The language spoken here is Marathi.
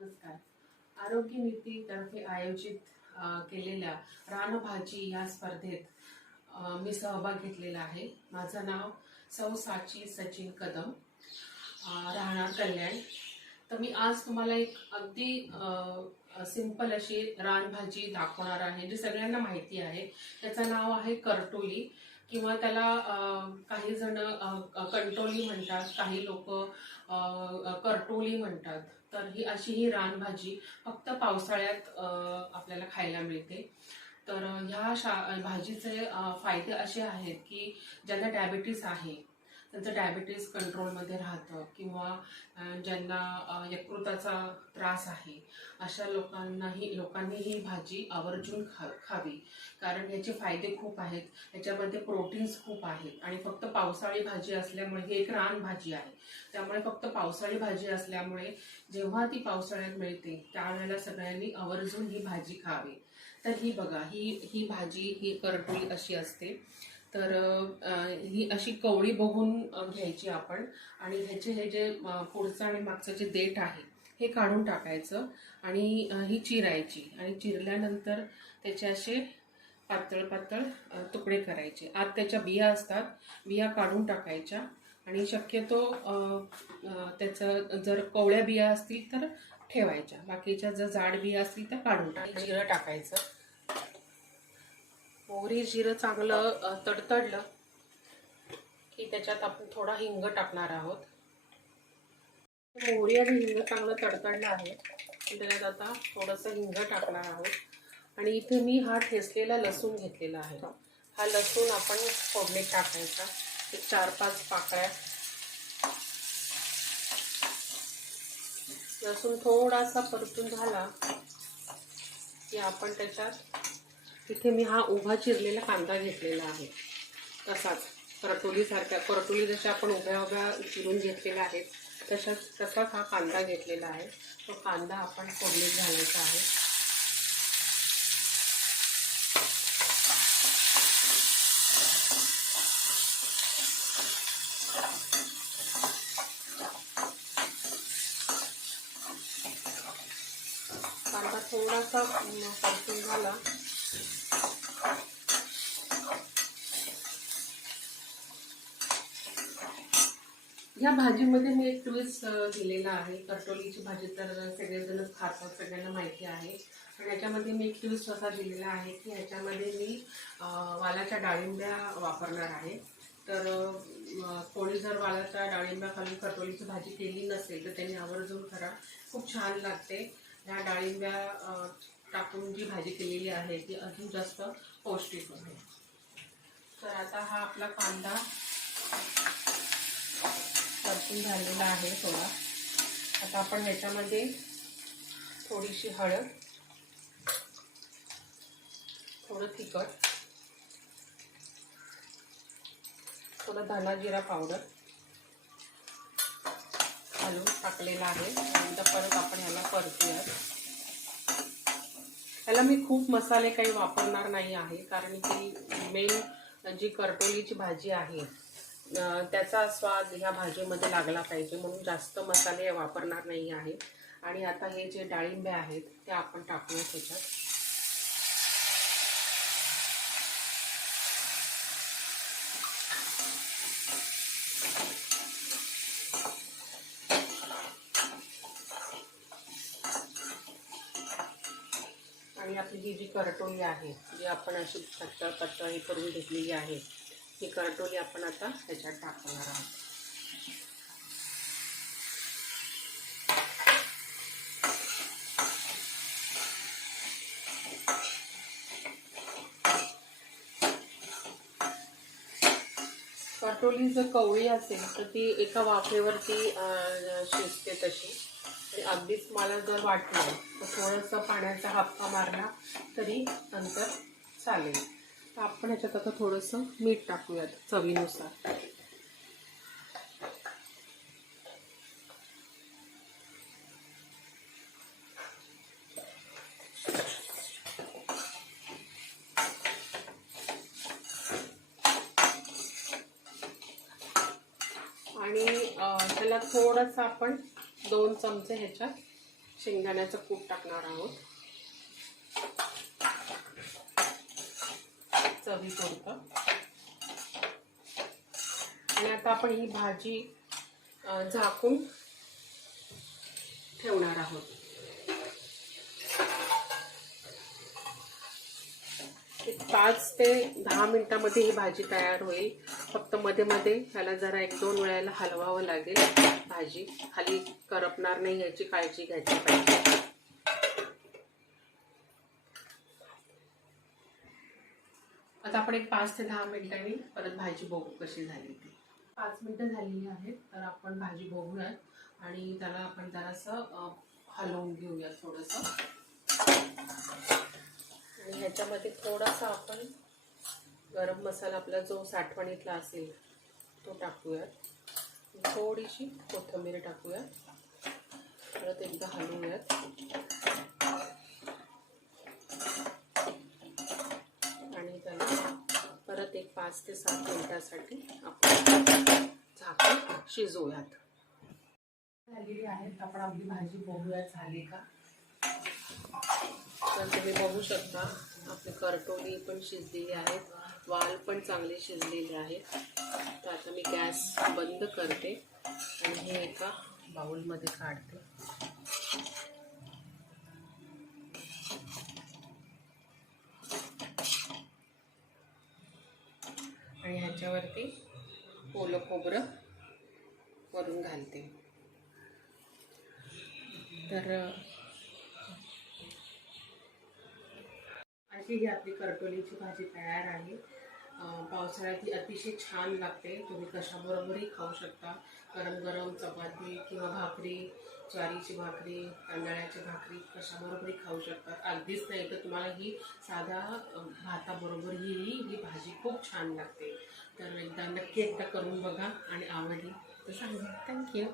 नमस्कार. आरोग्य नीतीतर्फे आयोजित केलेल्या रानभाजी या स्पर्धेत मी सहभाग घेतलेला आहे. माझं नाव सौ साची सचिन कदम, राहणार कल्याण. तर मी आज तुम्हाला एक अगदी सिंपल अशी रानभाजी दाखवणार आहे, जी सगळ्यांना माहिती आहे. त्याचं नाव आहे करटोली, किंवा त्याला काही जण कंटोली म्हणतात, काही लोक करटोली म्हणतात. तर ही रानभाजी फक्त पावसाळ्यात आपल्याला खायला मिळते. तर भाजीचे फायदे असे आहेत की ज्यांना डायबिटीस आहे त्यांचं डायबिटीस कंट्रोलमध्ये राहतं, किंवा ज्यांना यकृताचा त्रास आहे अशा लोकांनी ही भाजी आवर्जून खावी. कारण याचे फायदे खूप आहेत. याच्यामध्ये प्रोटीन्स खूप आहेत आणि फक्त पावसाळी भाजी असल्यामुळे ही एक रानभाजी आहे. त्यामुळे फक्त पावसाळी भाजी असल्यामुळे जेव्हा ती पावसाळ्यात मिळते त्यावेळेला सगळ्यांनी आवर्जून ही भाजी खावी. तर ही बघा, ही भाजी ही करटोली अशी असते. तर ही अशी कवळी बघून घ्यायची आपण, आणि ह्याचे हे जे पुढचं आणि मागचं जे देठ आहे हे काढून टाकायचं, आणि ही चिरायची, आणि चिरल्यानंतर त्याचे असे पातळ पातळ तुकडे करायचे. आत त्याच्या बिया असतात, बिया काढून टाकायच्या, आणि शक्यतो त्याचं जर कवळ्या बिया असतील तर ठेवायच्या, बाकीच्या जर जाड बिया असतील तर काढून टाकायचं. जिरं टाकायचं. मोहरी जिरं चांगलं तडतडलं की त्याच्यात आपण थोडा हिंग टाकणार आहोत. मोहरी आणि हिंग चांगलं तडतडलं आहे, त्याच्यात आता थोडंसं हिंग टाकणार आहोत. आणि इथे मी हा ठेचलेला लसूण घेतलेला आहे. हा लसूण आपण फोडणीत टाकायचा, एक 4-5 पाकळ्या. लसूण थोडासा परतून झाला की आपण त्याच्यात, इथे मी हा उभा चिरलेला कांदा घेतलेला आहे. तसाच करटोली जशा आपण उभ्या उभ्या चिरून घेतलेल्या आहेत तसाच हा कांदा घेतलेला आहे. तो कांदा आपण फोडणीत घालायचा आहे. कांदा थोडासा परतून झाला या भाजीमध्ये मी एक ट्विस्ट दिलेला आहे. करटोलीची भाजी तर सगळेजणच खातात, सगळ्यांना माहिती आहे, पण याच्यामध्ये मी एक ट्विस्ट असा दिलेला आहे की ह्याच्यामध्ये मी वालाच्या डाळिंब्या वापरणार आहे. तर कोणी जर वालाच्या डाळिंब्या घालून करटोलीची भाजी केली नसेल तर त्यांनी आवर्जून करा, खूप छान लागते. ह्या डाळिंब्या टाकून जी भाजी केलेली आहे ती अजून जास्त पौष्टिक होते. तर आता हा आपला कांदा परतून झालेला आहे थोडा. आता आपण ह्याच्यामध्ये थोडीशी हळद, थोडं तिखट, थोडं धना जिरा पावडर घालून टाकलेला आहे. नंतर परत आपण ह्याला परतूयात. ह्याला मी खूप मसाले काही वापरणार नाही आहे, कारण की मेन जी करटोलीची भाजी आहे त्याचा स्वाद ह्या भाजीमध्ये लागला पाहिजे, म्हणून जास्त मसाले वापरणार नाही आहे. आणि आता हे जे डाळिंबे आहेत ते आपण टाकूया त्याच्यात. आणि आपली ही जी करटोली आहे, जी आपण अशी पातळ हे करून घेतलेली आहे, ही करटोली आपण आता ह्याच्यात टाकणार आहोत. करटोली जर कवळी असेल तर ती एका वाफेवरती शिजते तशी. आणि अगदीच मला जर वाटलं तर थोडंसं पाण्याचा हापका मारला तरी नंतर चालेल. तर आपण ह्याच्यात आता थोडंसं मीठ टाकूयात चवीनुसार. आणि त्याला थोडंसं आपण 2 चमचे ह्याच्यात शेंगदाण्याचं कूट टाकणार आहोत चवीपुरतं. आणि आता आपण ही भाजी झाकून ठेवणार आहोत. एक 5 ते 10 मिनिटांमध्ये ही भाजी तयार होईल. फक्त मध्ये मध्ये ह्याला जरा 1-2 वेळेला हलवावं लागेल. भाजी खाली करपणार नाही याची काळजी घ्यायची पाहिजे. आता आपण एक 5 ते 10 मिनिटांनी परत भाजी बघू कशी झाली ती. 5 मिनिटं झालेली आहेत. तर आपण भाजी बघूयात आणि त्याला आपण जरासं हलवून घेऊयात थोडंसं. आणि ह्याच्यामध्ये थोडासा आपण गरम मसाला आपला जो साठवणीतला असेल तो टाकूयात. थोडीशी कोथिंबीर टाकूयात. परत एकदा हलवूयात. आणि त्याला परत एक 5 ते 7 मिनिटासाठी आपण झाकून शिजवूयात. झालेली आहेत. आपण आपली भाजी बघूयात झाली का. तर तुम्ही बघू शकता आपली करटोली पण शिजलेली आहेत. वाल पण चांगले शिजलेले आहेत. तर आता मी गॅस बंद करते आणि हे एका बाउलमध्ये काढते. आणि ह्याच्यावरती ओलं खोबरं वरून घालते. तर अशी ही आपली करटोलीची भाजी तयार आहे. पावसाळ्यात ही अतिशय छान लागते. तुम्ही कशाबरोबरही खाऊ शकता. गरम गरम चपाती किंवा भाकरी, ज्वारीची भाकरी, तांदळाची भाकरी कशाबरोबरही खाऊ शकता. अगदीच नाही तर तुम्हाला ही साधा भाताबरोबरही ही भाजी खूप छान लागते. तर नक्की एकदा करून बघा आणि आवडली तर सांगा. थँक्यू.